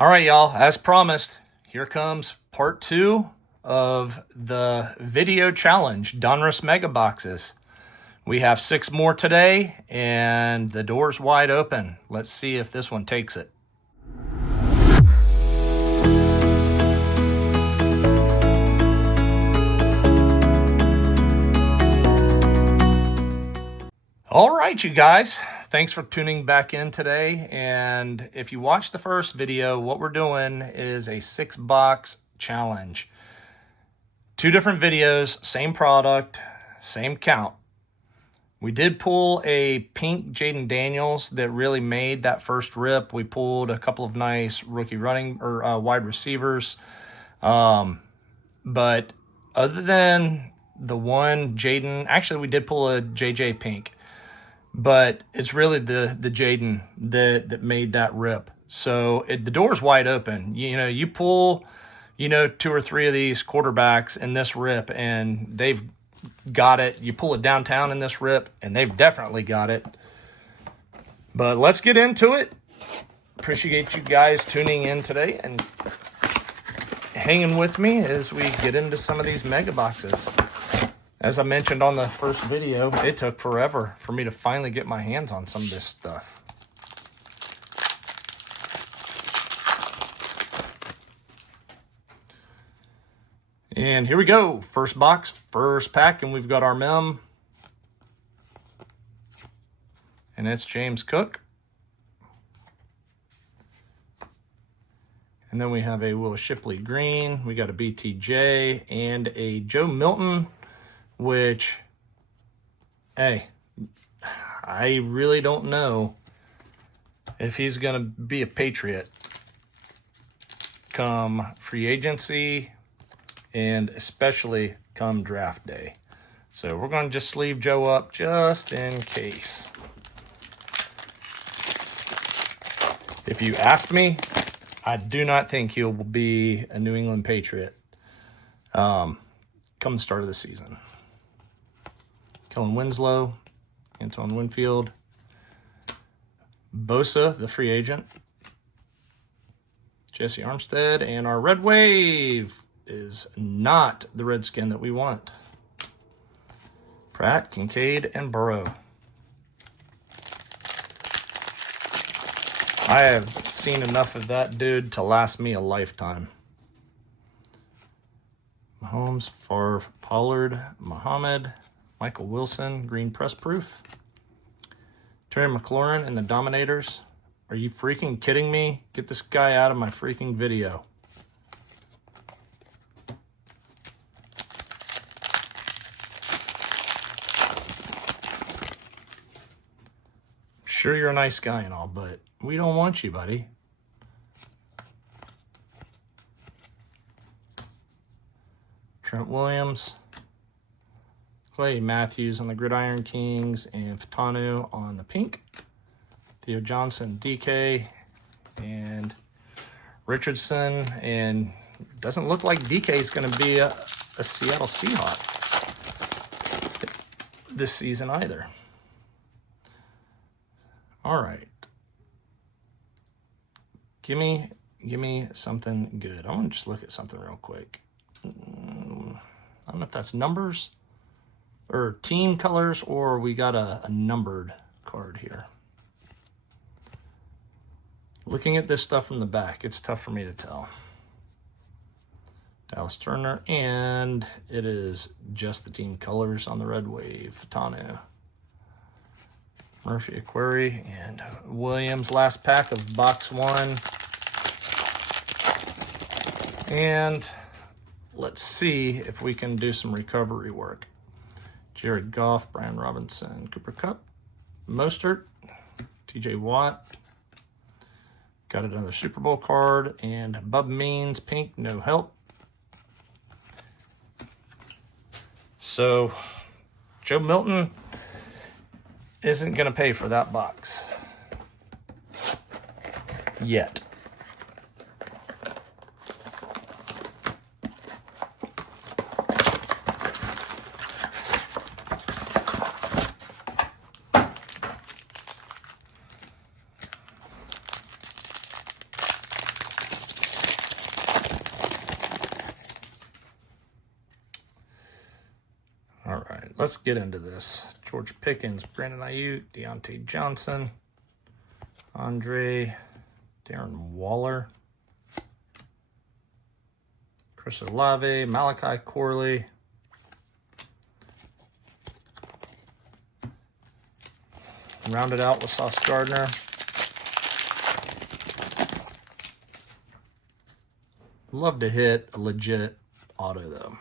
All right, y'all, as promised, here comes part 2 of the video challenge, Donruss Mega Boxes. We have 6 more today, and the door's wide open. Let's see if this one takes it. All right, you guys, thanks for tuning back in today. And if you watched the first video, what we're doing is a 6-box challenge. 2 different videos, same product, same count. We did pull a pink Jaden Daniels that really made that first rip. We pulled a couple of nice rookie wide receivers. But other than the one Jaden, actually we did pull a JJ pink. But it's really the Jaden that made that rip. So the door's wide open. You pull, 2 or 3 of these quarterbacks in this rip, and they've got it. You pull it downtown in this rip, and they've definitely got it. But let's get into it. Appreciate you guys tuning in today and hanging with me as we get into some of these mega boxes. As I mentioned on the first video, it took forever for me to finally get my hands on some of this stuff. And here we go. First box, first pack, and we've got our mem. And it's James Cook. And then we have a Will Shipley green. We got a BTJ and a Joe Milton, which, hey, I really don't know if he's going to be a Patriot come free agency and especially come draft day. So we're going to just sleeve Joe up just in case. If you ask me, I do not think he'll be a New England Patriot come the start of the season. Kellen Winslow, Antoine Winfield, Bosa, the free agent, Jesse Armstead, and our red wave is not the Redskin that we want. Pratt, Kincaid, and Burrow. I have seen enough of that dude to last me a lifetime. Mahomes, Favre, Pollard, Muhammad, Michael Wilson, green press proof. Terry McLaurin and the Dominators. Are you freaking kidding me? Get this guy out of my freaking video. Sure, you're a nice guy and all, but we don't want you, buddy. Trent Williams. Clay Matthews on the Gridiron Kings, and Fatanu on the pink. Theo Johnson, DK, and Richardson. And doesn't look like DK is going to be a Seattle Seahawk this season either. All right. Give me something good. I want to just look at something real quick. I don't know if that's numbers or team colors, or we got a numbered card here. Looking at this stuff from the back, it's tough for me to tell. Dallas Turner, and it is just the team colors on the red wave. Fatanu, Murphy, Aquari, and Williams. Last pack of box 1. And let's see if we can do some recovery work. Jared Goff, Brian Robinson, Cooper Kupp, Mostert, TJ Watt. Got another Super Bowl card, and Bub Means, pink, no help. So, Joe Milton isn't going to pay for that box yet. let's get into this. George Pickens, Brandon Ayuk, Deontay Johnson, Andre, Darren Waller, Chris Olave, Malachi Corley, rounded out with Sauce Gardner. Love to hit a legit auto, though.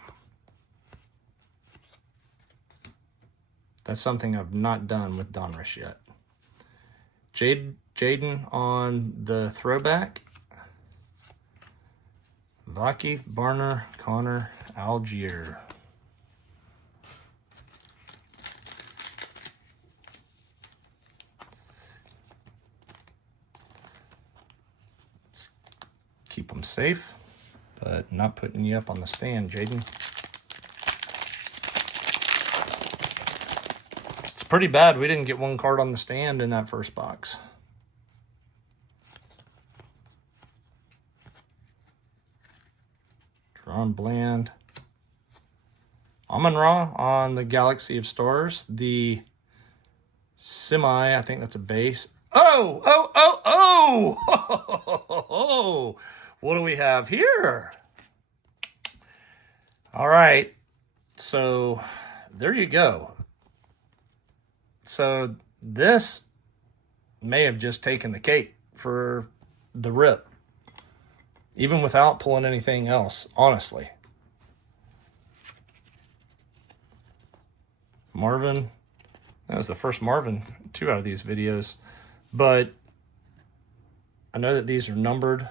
That's something I've not done with Donruss yet. Jaden on the throwback. Vaki, Barner, Connor, Algier. Let's keep them safe, but not putting you up on the stand, Jaden. It's pretty bad we didn't get one card on the stand in that first box. Ron Bland. Amon-Ra on the Galaxy of Stars. The semi, I think that's a base. Oh! What do we have here? All right. So there you go. So this may have just taken the cake for the rip, even without pulling anything else, honestly. Marvin. That was the first Marvin 2 out of these videos. But I know that these are numbered.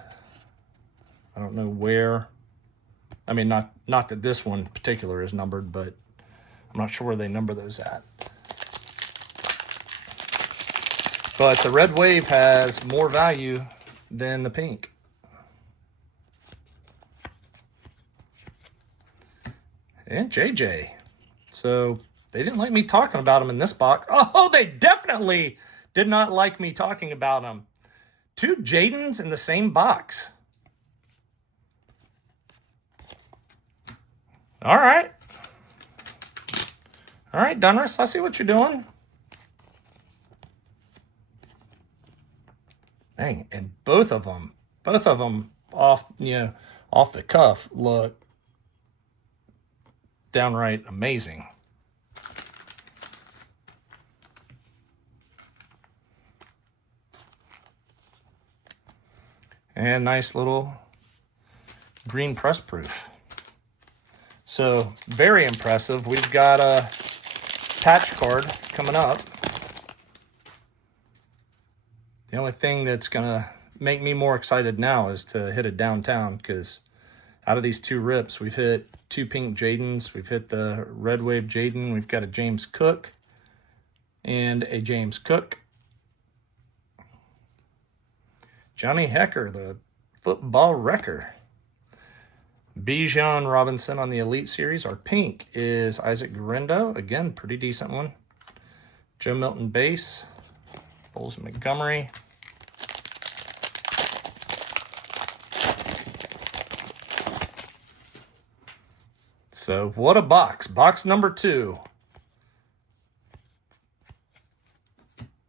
I don't know where. I mean, not that this one in particular is numbered, but I'm not sure where they number those at. But the red wave has more value than the pink. And JJ. So they didn't like me talking about him in this box. Oh, they definitely did not like me talking about him. 2 Jadens in the same box. All right. All right, Donruss, I see what you're doing. Dang, and both of them off the cuff look downright amazing. And nice little green press proof. So very impressive. We've got a patch card coming up. The only thing that's gonna make me more excited now is to hit a downtown, because out of these 2 rips, we've hit 2 pink Jadens. We've hit the red wave Jaden. We've got a James Cook and a James Cook. Johnny Hecker, the football wrecker. Bijan Robinson on the Elite Series. Our pink is Isaac Guerrero. Again, pretty decent one. Joe Milton base. Bowles Montgomery. So what a box. Box number 2.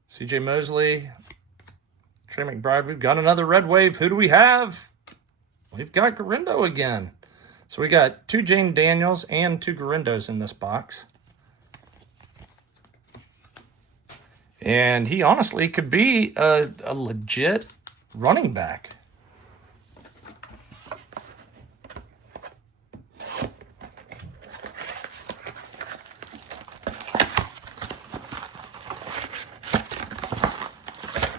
CJ Mosley. Trey McBride. We've got another red wave. Who do we have? We've got Guerrero again. So we got 2 Jane Daniels and 2 Guerendos in this box. And he honestly could be a legit running back.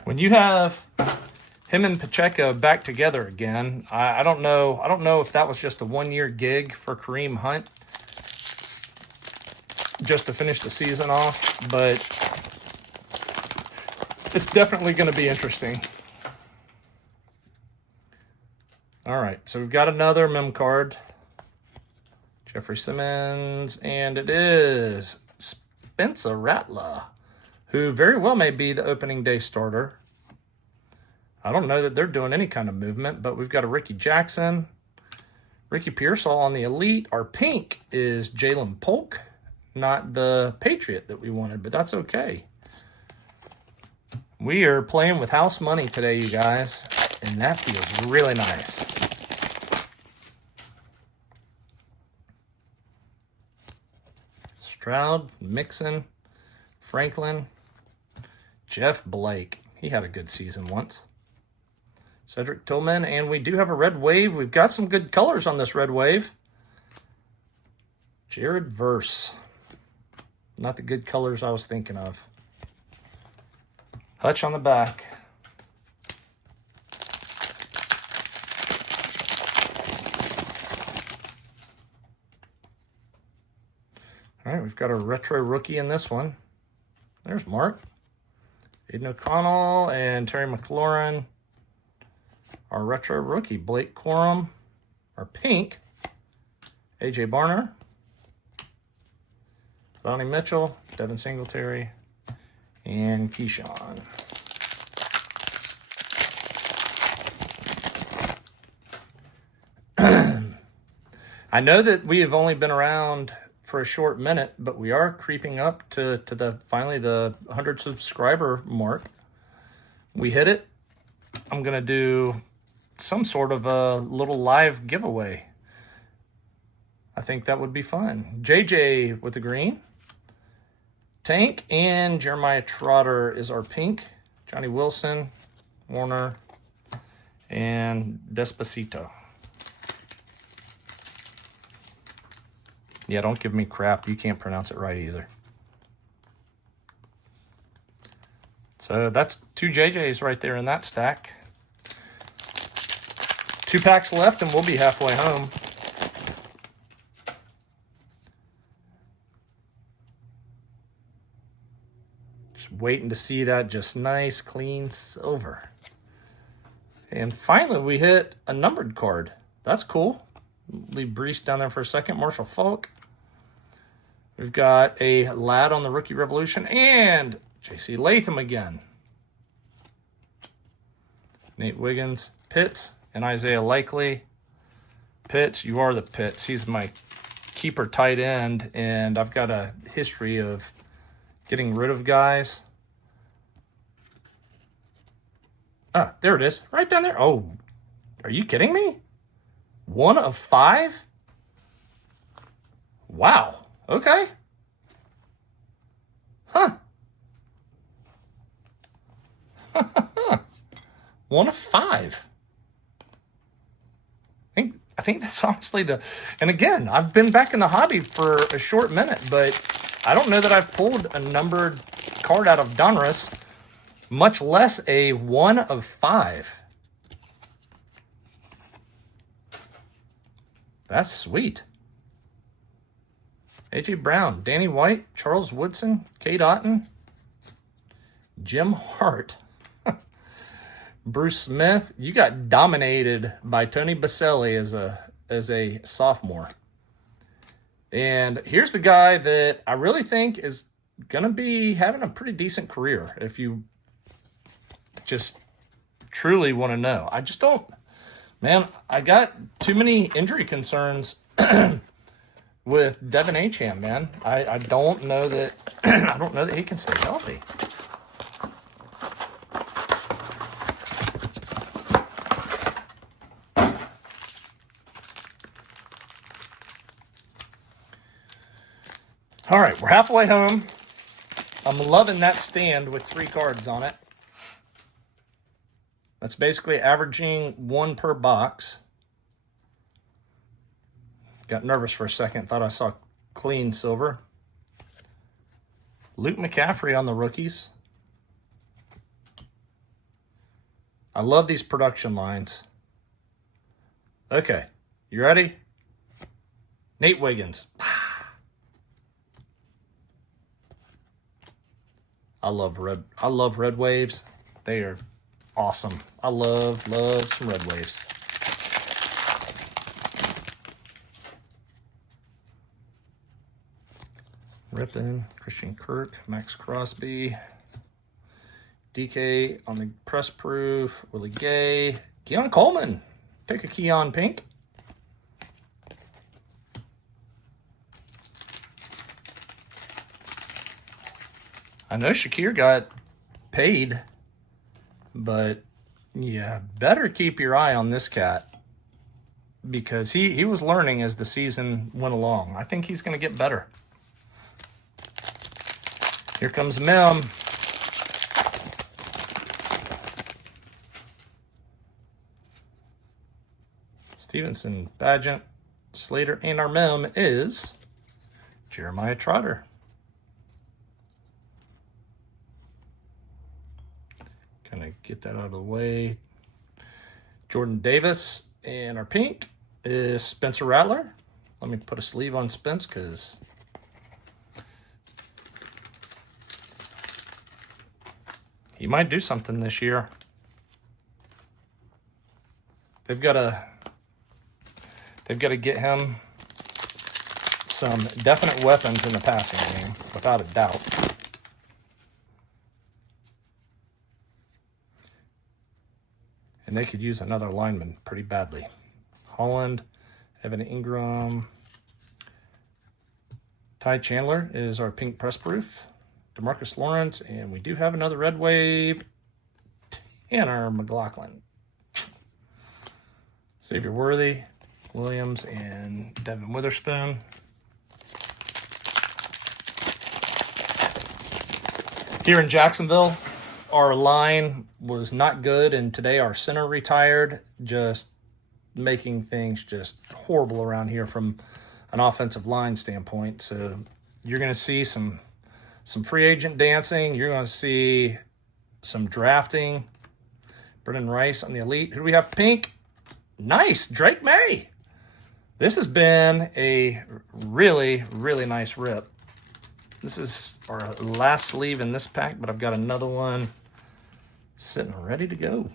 When you have him and Pacheco back together again, I don't know if that was just a 1-year gig for Kareem Hunt just to finish the season off, but it's definitely going to be interesting. All right, so we've got another mem card. Jeffrey Simmons, and it is Spencer Rattler, who very well may be the opening day starter. I don't know that they're doing any kind of movement, but we've got a Ricky Jackson, Ricky Pearsall on the Elite. Our pink is Jalen Polk, not the Patriot that we wanted, but that's okay. We are playing with house money today, you guys, and that feels really nice. Stroud, Mixon, Franklin, Jeff Blake. He had a good season once. Cedric Tillman, and we do have a red wave. We've got some good colors on this red wave. Jared Verse. Not the good colors I was thinking of. Hutch on the back. All right, we've got a retro rookie in this one. There's Mark. Aiden O'Connell and Terry McLaurin. Our retro rookie, Blake Corum. Our pink, AJ Barner. Donnie Mitchell, Devin Singletary, and Keyshawn. I know that we have only been around for a short minute, but we are creeping up to the finally the 100 subscriber mark. We hit it. I'm gonna do some sort of a little live giveaway. I think that would be fun. JJ with the green. Tank and Jeremiah Trotter is our pink. Johnny Wilson, Warner, and Despacito. Yeah, don't give me crap. You can't pronounce it right either. So that's 2 JJs right there in that stack. 2 packs left and we'll be halfway home. Just waiting to see that just nice, clean silver. And finally, we hit a numbered card. That's cool. Leave Brees down there for a second. Marshall Faulk. We've got a Lad on the Rookie Revolution and J.C. Latham again. Nate Wiggins, Pitts, and Isaiah Likely. Pitts, you are the Pitts. He's my keeper tight end, and I've got a history of getting rid of guys. Ah, there it is. Right down there. Oh, are you kidding me? 1 of 5? Wow. Okay. Huh. 1 of 5. I think that's honestly and again, I've been back in the hobby for a short minute, but I don't know that I've pulled a numbered card out of Donruss, much less a 1 of 5. That's sweet. A.J. Brown, Danny White, Charles Woodson, Kate Otten, Jim Hart, Bruce Smith. You got dominated by Tony Baselli as a sophomore. And here's the guy that I really think is going to be having a pretty decent career if you just truly want to know. I just don't, man, I got too many injury concerns with Devin Acham, man. I don't know that I don't know that he can stay healthy. All right, we're halfway home. I'm loving that stand with 3 cards on it. That's basically averaging 1 per box. Got nervous for a second. Thought I saw clean silver. Luke McCaffrey on the rookies. I love these production lines. Okay, you ready? Nate Wiggins. I love red waves. They are awesome. I love some red waves. Rippin, Christian Kirk, Max Crosby, DK on the press proof, Willie Gay, Keon Coleman. Take a Keon pink. I know Shakir got paid, but yeah, better keep your eye on this cat because he was learning as the season went along. I think he's going to get better. Here comes Mem. Stevenson, Badgent, Slater, and our Mem is Jeremiah Trotter. Kind of get that out of the way. Jordan Davis, and our pink is Spencer Rattler. Let me put a sleeve on Spence because he might do something this year. They've got to get him some definite weapons in the passing game, without a doubt. And they could use another lineman pretty badly. Holland, Evan Ingram, Ty Chandler is our pink press proof. DeMarcus Lawrence, and we do have another red wave, Tanner McLaughlin. Xavier Worthy, Williams, and Devin Witherspoon. Here in Jacksonville, our line was not good, and today our center retired, just making things just horrible around here from an offensive line standpoint. So you're going to see some free agent dancing. You're going to see some drafting. Brennan Rice on the elite. Who do we have pink? Nice, Drake May. This has been a really, really nice rip. This is our last sleeve in this pack, but I've got another one sitting ready to go.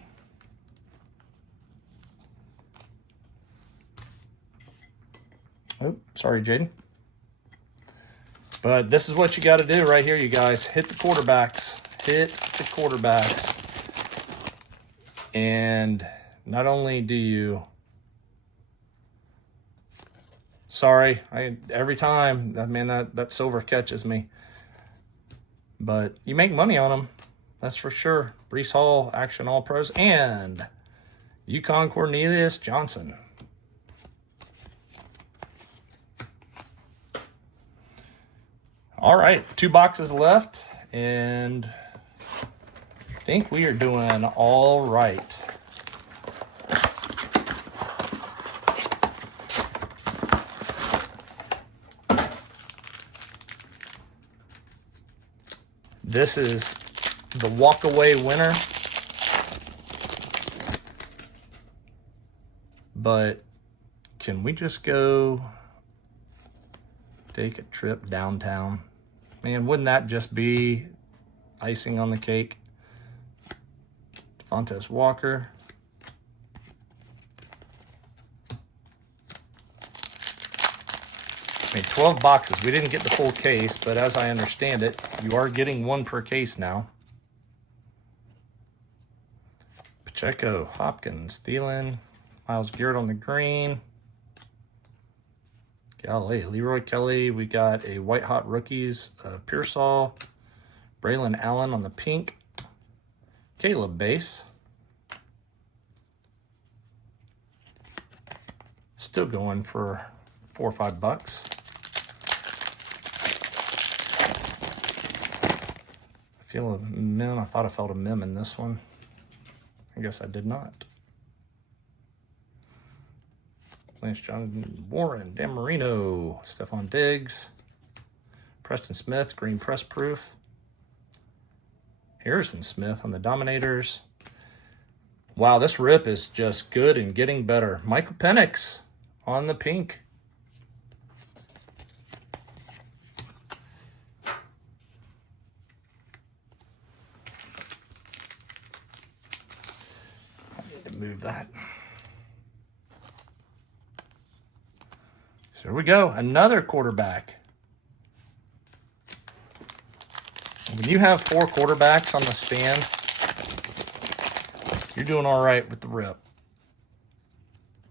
Oh, sorry, Jaden. But this is what you got to do right here, you guys. Hit the quarterbacks. Hit the quarterbacks. And not only do you... Sorry, every time, man, that silver catches me. But you make money on them, that's for sure. Brees Hall, Action All-Pros, and Yukon Cornelius Johnson. All right, 2 boxes left, and I think we are doing all right. This is the walk-away winner, but can we just go take a trip downtown? Man, wouldn't that just be icing on the cake? Devontae Walker. I mean, 12 boxes. We didn't get the full case, but as I understand it, you are getting 1 per case now. Pacheco, Hopkins, Thielen, Myles Garrett on the green. Golly, Leroy Kelly. We got a White Hot Rookies, Pearsall. Braylon Allen on the pink. Caleb base. Still going for $4 or $5. Feel a mem. I thought I felt a mem in this one. I guess I did not. Lance John Warren, Dan Marino, Stephon Diggs, Preston Smith, green press proof. Harrison Smith on the Dominators. Wow, this rip is just good and getting better. Michael Penix on the pink. Move that. So here we go. Another quarterback. When you have 4 quarterbacks on the stand, you're doing all right with the rip.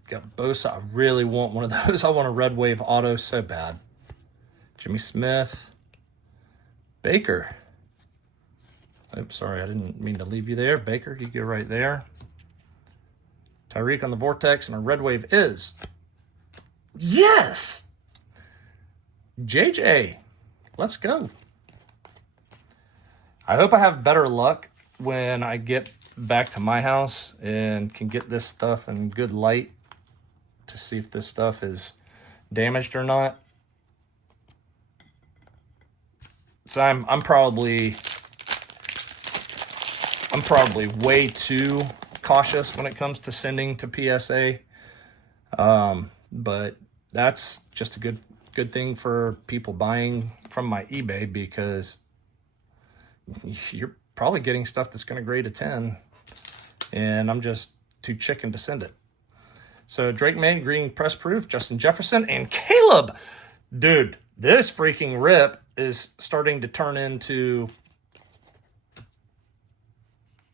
Got Bosa. I really want one of those. I want a Red Wave auto so bad. Jimmy Smith. Baker. Oops, sorry, I didn't mean to leave you there. Baker, you go right there. Tyreek on the Vortex, and our red wave is... Yes! JJ, let's go. I hope I have better luck when I get back to my house and can get this stuff in good light to see if this stuff is damaged or not. So I'm probably way too cautious when it comes to sending to PSA. But that's just a good thing for people buying from my eBay, because you're probably getting stuff that's going to grade a 10, and I'm just too chicken to send it. So Drake May, green press proof, Justin Jefferson, and Caleb. Dude, this freaking rip is starting to turn into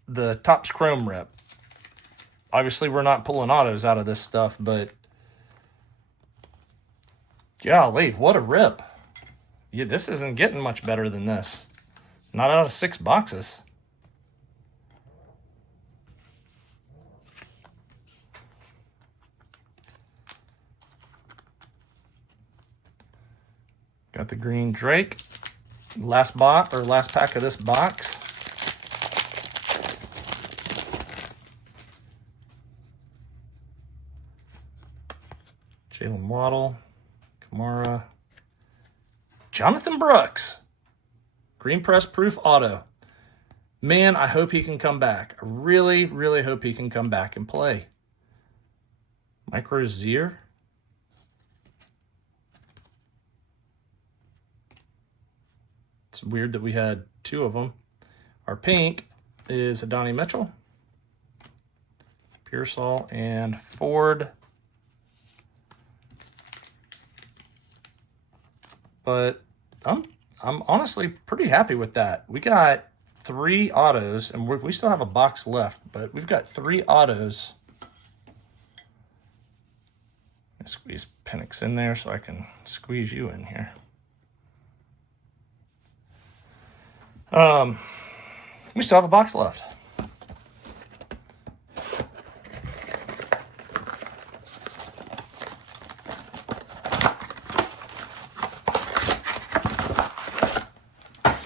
the Topps Chrome rip. Obviously, we're not pulling autos out of this stuff, but golly, what a rip. Yeah, this isn't getting much better than this. Not out of 6 boxes. Got the green Drake. Last pack of this box. Jalen Waddle, Kamara, Jonathan Brooks, green press proof auto. Man, I hope he can come back. I really, really hope he can come back and play. Mike Rozier. It's weird that we had 2 of them. Our pink is Adonai Mitchell, Pearsall, and Ford. But I'm honestly pretty happy with that. We got 3 autos, and we still have a box left, but we've got 3 autos. Let's squeeze Penix in there so I can squeeze you in here. We still have a box left.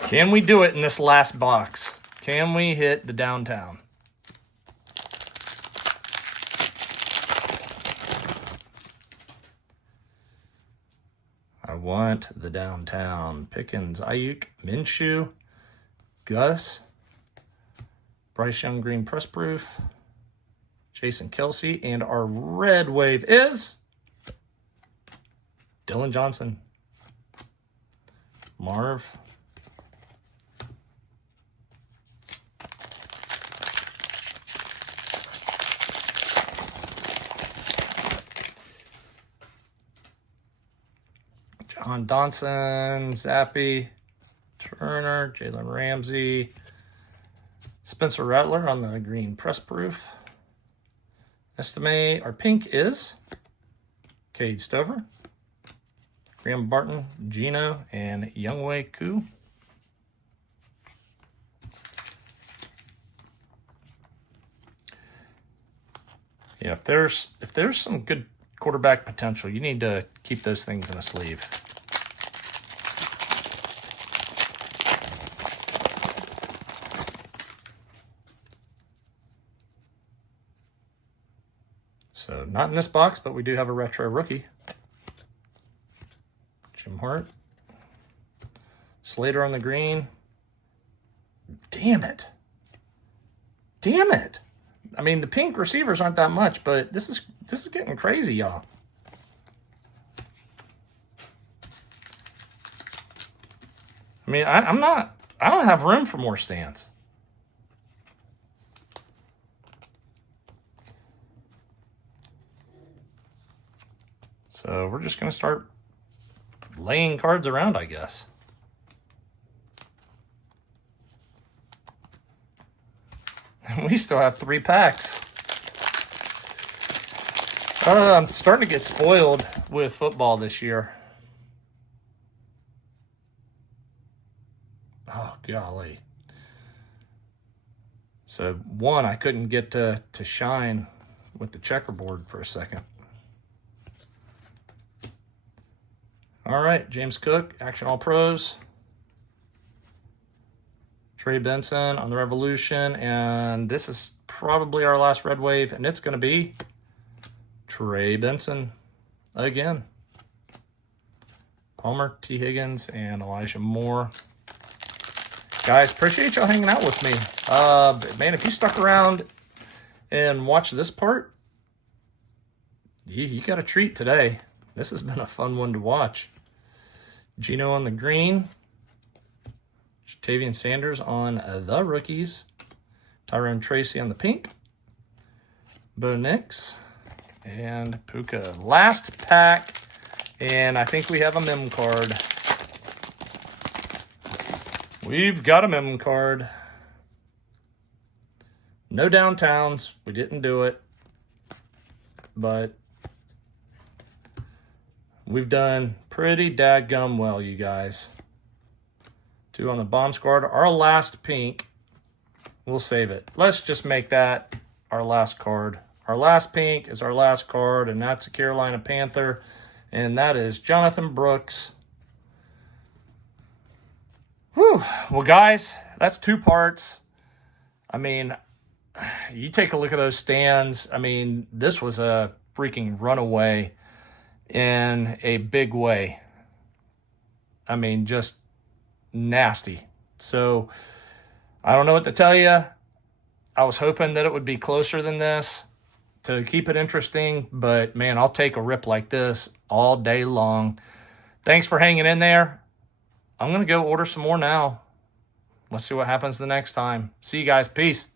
Can we do it in this last box? Can we hit the downtown? I want the downtown. Pickens, Ayuk, Minshew, Gus, Bryce Young green press proof, Jason Kelsey, and our red wave is Dylan Johnson, Marv, John Donson, Zappy, Turner, Jalen Ramsey, Spencer Rattler on the green press proof. Estimate, our pink is Cade Stover, Graham Barton, Gino, and Younghoe Koo. Yeah, if there's some good quarterback potential, you need to keep those things in a sleeve. So not in this box, but we do have a retro rookie. Jim Hart. Slater on the green. Damn it. Damn it. I mean, the pink receivers aren't that much, but this is getting crazy, y'all. I mean, I don't have room for more stands. So we're just going to start laying cards around, I guess. And we still have 3 packs. I'm starting to get spoiled with football this year. Oh, golly. So one, I couldn't get to shine with the checkerboard for a second. All right, James Cook, Action All Pros. Trey Benson on the Revolution, and this is probably our last red wave, and it's going to be Trey Benson again. Palmer, T. Higgins, and Elijah Moore. Guys, appreciate y'all hanging out with me. Man, if you stuck around and watched this part, you got a treat today. This has been a fun one to watch. Gino on the green. Tavian Sanders on the rookies. Tyrone Tracy on the pink. Bo Nix. And Puka. Last pack. And I think we have a mem card. We've got a mem card. No downtowns. We didn't do it. But we've done pretty dadgum well, you guys. 2 on the bomb squad. Our last pink. We'll save it. Let's just make that our last card. Our last pink is our last card, and that's a Carolina Panther. And that is Jonathan Brooks. Whew. Well, guys, that's 2 parts. I mean, you take a look at those stands. I mean, this was a freaking runaway in a big way. I mean, just nasty. So I don't know what to tell you. I was hoping that it would be closer than this to keep it interesting, but man, I'll take a rip like this all day long. Thanks for hanging in there. I'm going to go order some more now. Let's see what happens the next time. See you guys. Peace.